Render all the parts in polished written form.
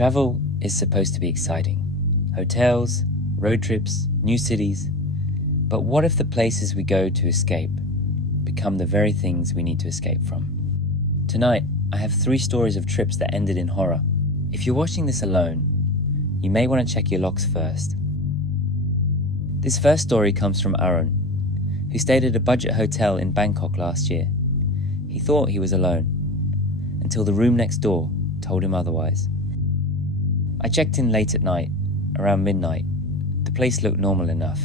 Travel is supposed to be exciting. Hotels, road trips, new cities. But what if the places we go to escape become the very things we need to escape from? Tonight, I have 3 stories of trips that ended in horror. If you're watching this alone, you may want to check your locks first. This first story comes from Arun, who stayed at a budget hotel in Bangkok last year. He thought he was alone, until the room next door told him otherwise. I checked in late at night, around midnight. The place looked normal enough.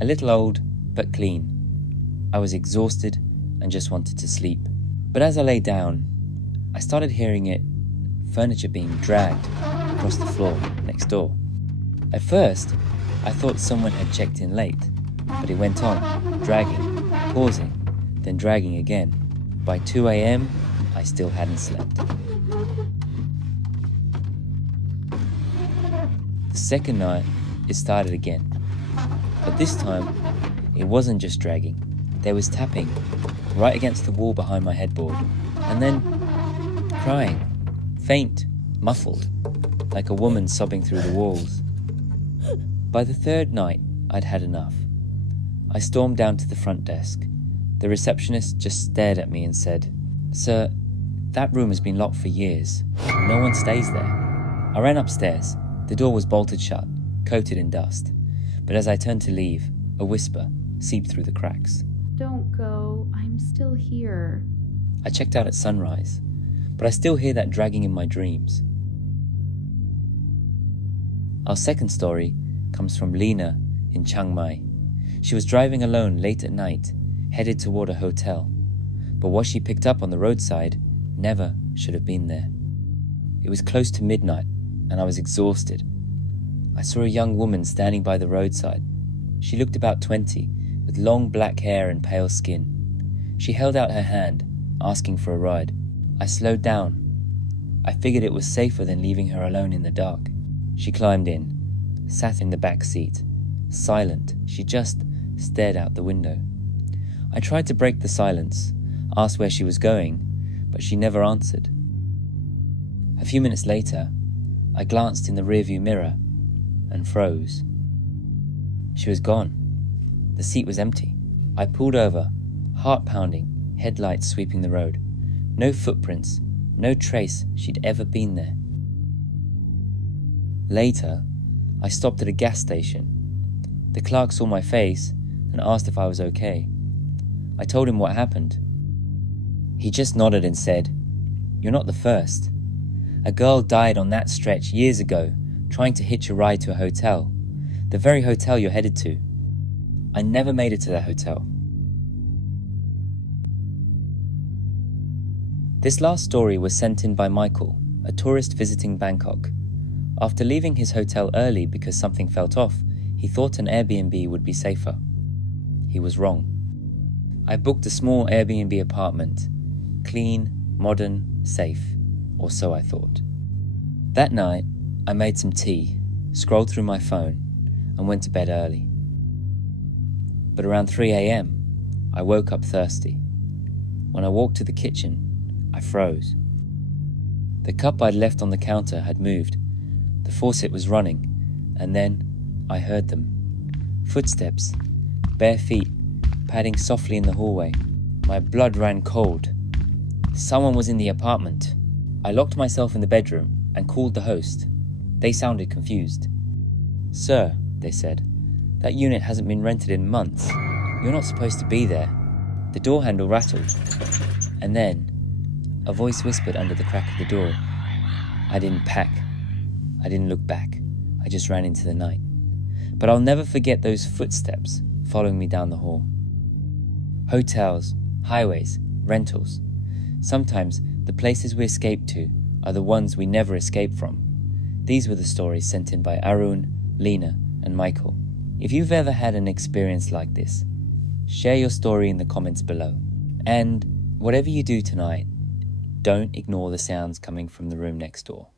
A little old, but clean. I was exhausted and just wanted to sleep. But as I lay down, I started hearing furniture being dragged across the floor next door. At first, I thought someone had checked in late, but it went on, dragging, pausing, then dragging again. By 2 a.m, I still hadn't slept. The second night, it started again. But this time, it wasn't just dragging. There was tapping right against the wall behind my headboard. And then crying, faint, muffled, like a woman sobbing through the walls. By the third night, I'd had enough. I stormed down to the front desk. The receptionist just stared at me and said, "Sir, that room has been locked for years. No one stays there." I ran upstairs. The door was bolted shut, coated in dust. But as I turned to leave, a whisper seeped through the cracks. "Don't go, I'm still here." I checked out at sunrise, but I still hear that dragging in my dreams. Our second story comes from Lena in Chiang Mai. She was driving alone late at night, headed toward a hotel. But what she picked up on the roadside never should have been there. It was close to midnight, and I was exhausted. I saw a young woman standing by the roadside. She looked about 20, with long black hair and pale skin. She held out her hand, asking for a ride. I slowed down. I figured it was safer than leaving her alone in the dark. She climbed in, sat in the back seat. Silent, she just stared out the window. I tried to break the silence, asked where she was going, but she never answered. A few minutes later, I glanced in the rearview mirror and froze. She was gone. The seat was empty. I pulled over, heart pounding, headlights sweeping the road. No footprints, no trace she'd ever been there. Later, I stopped at a gas station. The clerk saw my face and asked if I was okay. I told him what happened. He just nodded and said, "You're not the first. A girl died on that stretch years ago, trying to hitch a ride to a hotel, the very hotel you're headed to. I never made it to that hotel." This last story was sent in by Michael, a tourist visiting Bangkok. After leaving his hotel early because something felt off, he thought an Airbnb would be safer. He was wrong. I booked a small Airbnb apartment. Clean, modern, safe, or so I thought. That night, I made some tea, scrolled through my phone, and went to bed early. But around 3 a.m, I woke up thirsty. When I walked to the kitchen, I froze. The cup I'd left on the counter had moved. The faucet was running, and then I heard them. Footsteps, bare feet, padding softly in the hallway. My blood ran cold. Someone was in the apartment. I locked myself in the bedroom and called the host. They sounded confused. "Sir," they said, "that unit hasn't been rented in months. You're not supposed to be there." The door handle rattled, and then a voice whispered under the crack of the door. I didn't pack. I didn't look back. I just ran into the night. But I'll never forget those footsteps following me down the hall. Hotels, highways, rentals. Sometimes the places we escape to are the ones we never escape from. These were the stories sent in by Arun, Lena, and Michael. If you've ever had an experience like this, share your story in the comments below. And whatever you do tonight, don't ignore the sounds coming from the room next door.